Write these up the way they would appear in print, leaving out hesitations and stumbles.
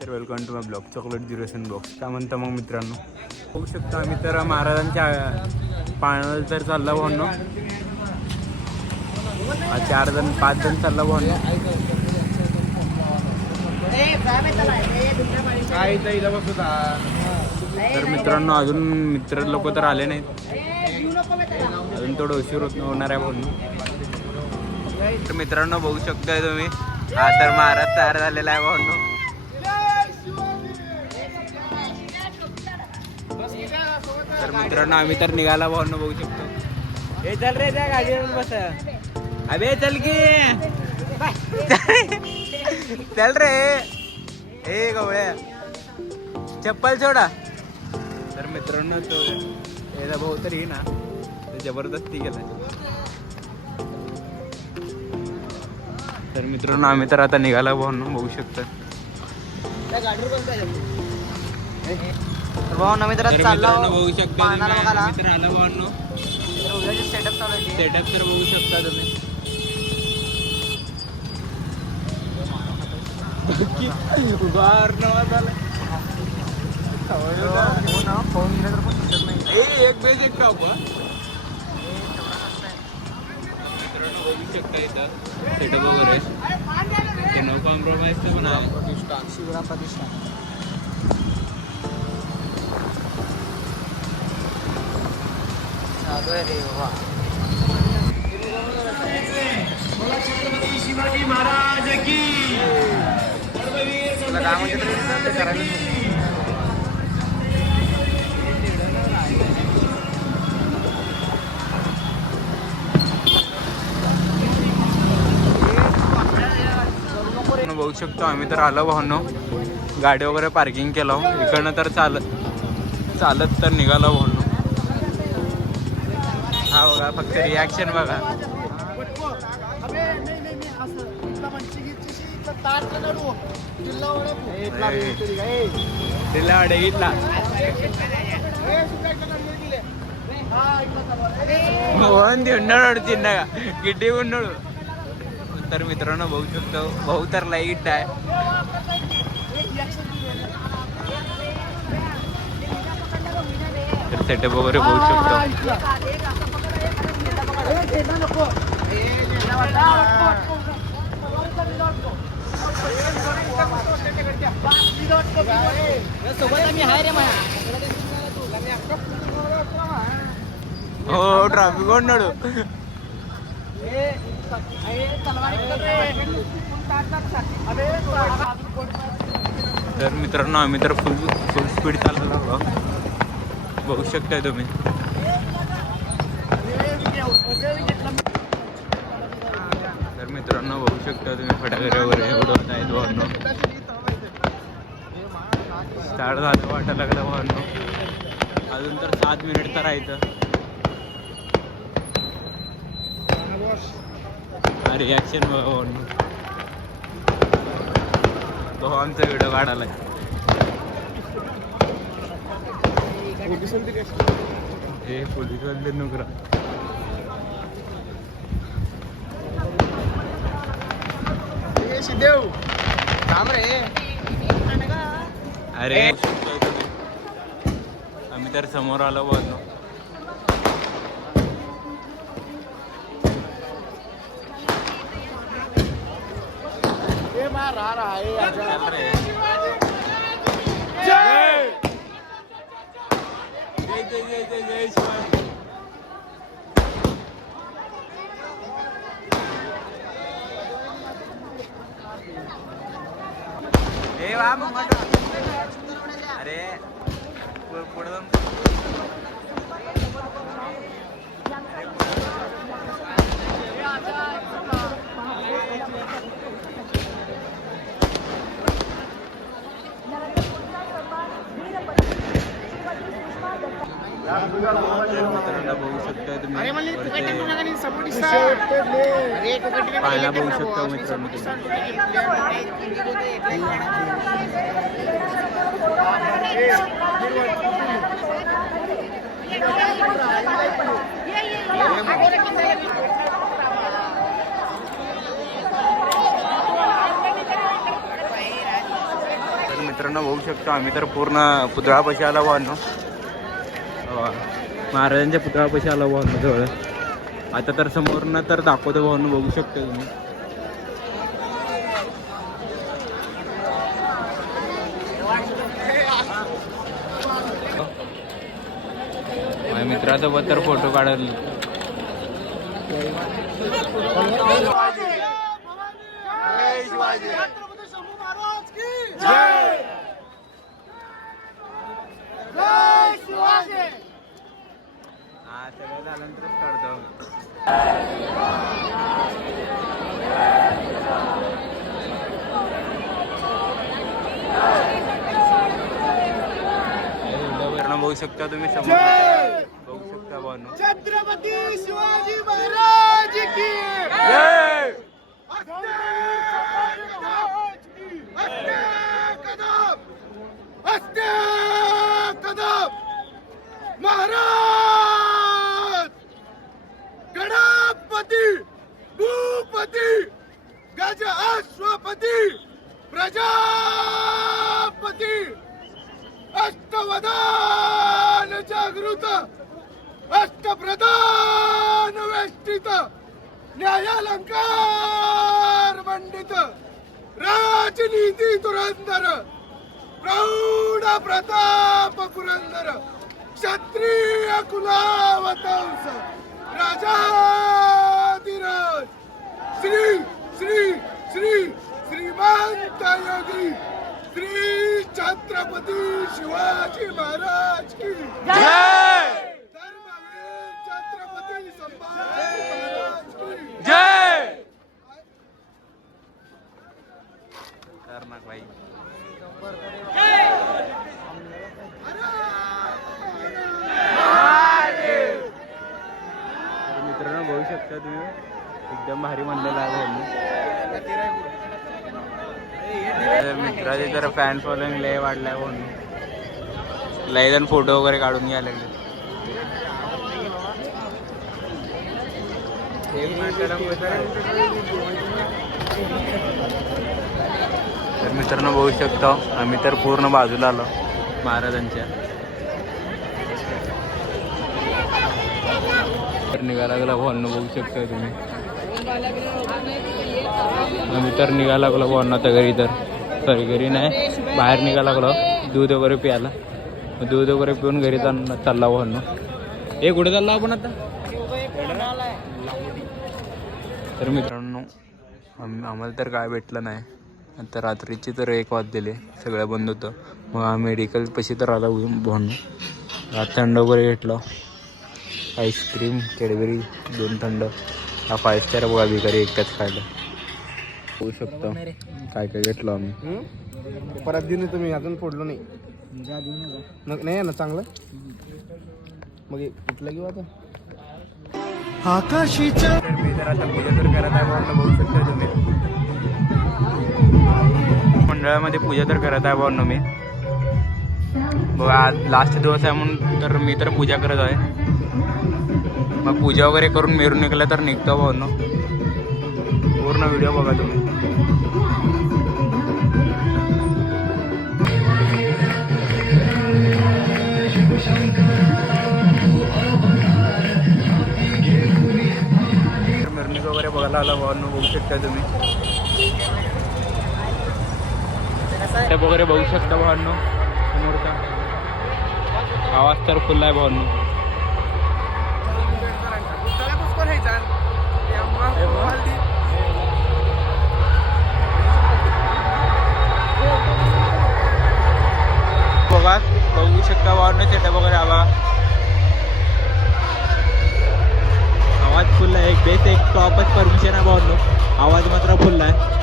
तर welcome to my blog chocolate duration blog. काय म्हणता मग मित्रांनो, बघू शकता आम्ही तर महाराजांच्या पाण्याला तर चालला भावनो. 4 जण 5 जण चालला भावनो. तर मित्रांनो अजून मित्र लोक तर आले नाहीत, अजून थोडं उशीर होणार आहे भावनो. तर मित्रांनो बघू शकताय तुम्ही, हा तर महाराज तयार झालेला आहे भावनो. तर मित्रांनो आम्ही तर निघाला भावनो, बघू शकतो. हे चल रे त्या गाडीवर बस. अबे चल की चल रे. हे गवळ्या चप्पल सोडा. तर मित्रांनो तो याचा भाऊ तर ना ते जबरदस्ती केला. तर मित्रांनो आम्ही तर आता निघाला भावनो, बघू शकता. भाऊ मी तर चाललो बघू शकता पाहण्याला बघायला. मित्र आला भावनो. सेटअप चालू आहे. सेटअप तर बघू शकता तुम्ही. फोन दिला तर पण दिसत नाही. एक बेज एक टॉप. मित्रांनो बघू शकता इथं सेटअप वगैरे ते नो कॉम्प्रोमाइजचं पण आहे. शिवराम प्रतिष्ठान. चालू आहे रे बाबा. शिवाजी महाराज की तुला काय म्हणजे तरी ते करायला बघू शकतो आम्ही तर आलो भावनो. गाडी वगैरे पार्किंग केलं. इकडनं तर चालत तर निघालो भावनो. हा बघा फक्त रिॲक्शन बघा. तिला इथला उन्हाळू तिना गिड्डी उन्हाळू. तर मित्रांनो बघू शकतो भाऊ तर लाईट आहे. तर सेटअप वगैरे बघू शकतो. हो ट्रॅफिक उन्हाळू. तर मित्रांनो आम्ही तर फुल स्पीड चाललो बघू शकताय तुम्ही. तर मित्रांनो बघू शकता तुम्ही फटाके वगैरे उडवत आहेत भावनो. स्टार्ट झालं वाटायला लागलं भावनो. अजून तर 7 मिनिट तर राहायचं. रिॲक्शन भावनो. तो आमचा व्हिडिओ काढायला हे पोलीस वाले नुकरा. देव थांब रे. अरे आम्ही तर समोर आलो बोललो. जय शिवाजी. अरे पुढे जाऊन मित्रांनो बघू शकता तुम्ही. पाहायला बघू शकता मित्रांनो मित्रांनो बघू शकतो आम्ही तर पूर्ण पुतळापाशी आला भावांनो. महाराजांच्या पुतळापाशी आला भावांनो जवळ. आता तर समोरनं तर दाखवतो भावांनो, बघू शकतो तुम्ही. माझ्या मित्रासोबत तर फोटो काढायला हा सगळं झाल्यानंतरच काढतो. बघू शकता तुम्ही समोर बघू शकता भावांनो. छत्रपती शिवाजी महाराज की जय. अस्ते कदम महाराज गणपती भूपती गज अश्वपती प्रजापती अष्टवदान जागृत अष्टप्रधान वेष्टित न्यायालंकार मंडित राजनीती धुरंधर प्रौढ प्रताप पुरंदर क्षत्रिय कुलावतंस राजाधिराज श्री श्री श्री श्रीमंत योगी श्री छत्रपती शिवाजी महाराज की जय. धर्मवीर छत्रपती संभाजी महाराज की जय. खतरनाक भाई. तर मित्रांनो बघू शकता तुम्ही एकदम भारी म्हणलेलं आहे भाऊ. मित्राचे तर फॅन फॉलोइंग लय वाढलाय म्हणून लय जण फोटो वगैरे काढून घ्यायला लागले. तर मित्रांनो बघू शकतो आम्ही तर पूर्ण बाजूला आलो महाराजांच्या. तर निघायला लागला भावांना बघू शकता तुम्ही. आम्ही तर निघायला लागलो भावांना तर घरी, तर सॉरी घरी नाही बाहेर निघायला लागलो दूध वगैरे प्यायला. दूध वगैरे पिऊन घरी चालला भावांना. हे कुठे चाललो आपण आता? तर मित्रांनो आम्हाला तर काय भेटलं नाही. आता रात्रीची तर 1 वाजलेले, सगळं बंद होतं. मग आम्ही मेडिकल पशी तर आला भावांना. थंड वगैरे घेतलं, आईस्क्रीम कॅडबरी 2 थंड. हा 5 स्टार बघा भिकारी एकटाच खायला. होऊ शकतो काय काय घेतलं आम्ही. परत दिन तुम्ही अजून फोडलो नाही नाही ना चांगलं. मग कुठलं घेऊ आता आकाशीच्या. मी तर आता पूजा तर करत आहे भावांना बघू शकता तुम्ही. मंडळामध्ये पूजा तर करत आहे भावांना मी. बघा आज लास्ट दिवस आहे म्हणून तर मी तर पूजा करत आहे. मग पूजा वगैरे करून मिरून निघाला तर निघतो भावांनो. पूर्ण व्हिडिओ बघा तुम्ही. मिरवणूक वगैरे बघायला आला भावांनो बघू शकता तुम्ही. वगैरे बघू शकता भावांनो समोरचा आवाज तर फुल आहे भावांनो. बघा बघू शकता भावांनो सेटअप वगैरे आला. आवाज फुल आहे. एक बेस एक टॉपच परमिशन आहे भावांनो. आवाज मात्र फुल आहे.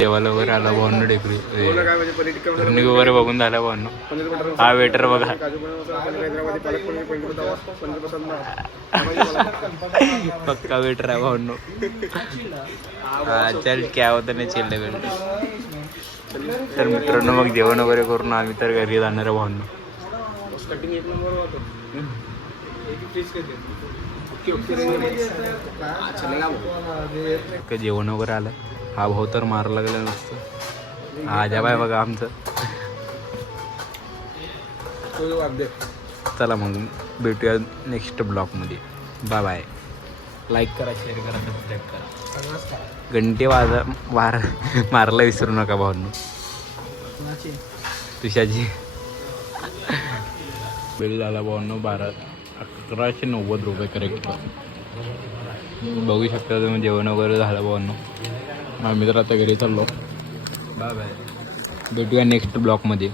देवाला वगैरे आला भावांनो डेकरी काय म्हणजे पनीर टिक्का मसाला, धरणी वगैरे बघून झाला भावांनो. पनीर बटर मसाला, हा वेटर बघा काजू पनीर मसाला, पनीर हैदराबादी, पालक पनीर, पनीर तवा, पनीर मसाला. पक्का वेटर आहे भावांनो. हा चल क्या होतं नाही चिल्ड वेटर. तर मित्रांनो मग जेवण वगैरे करून आम्ही तर घरी जाणार आहे भावांनो. कटिंग एक नंबर होतं. जेवण वगैरे आलं. हा भाऊ तर मारायला लागला नुसतं. हा ज्या बाय बघा आमचं. चला मग भेटूया नेक्स्ट ब्लॉगमध्ये. Bye bye. लाईक करा, शेअर करा, सबस्क्राईब करा. घंटे मारायला विसरू नका भावांनो. तुषाची बिल झाला भावांनो 1190 रुपये करेक्ट. बघू शकता तुम्ही जेवण वगैरे झालं भावांनो. आम्ही तर आता घरी चाललो. Bye bye. भेटूया नेक्स्ट ब्लॉगमध्ये.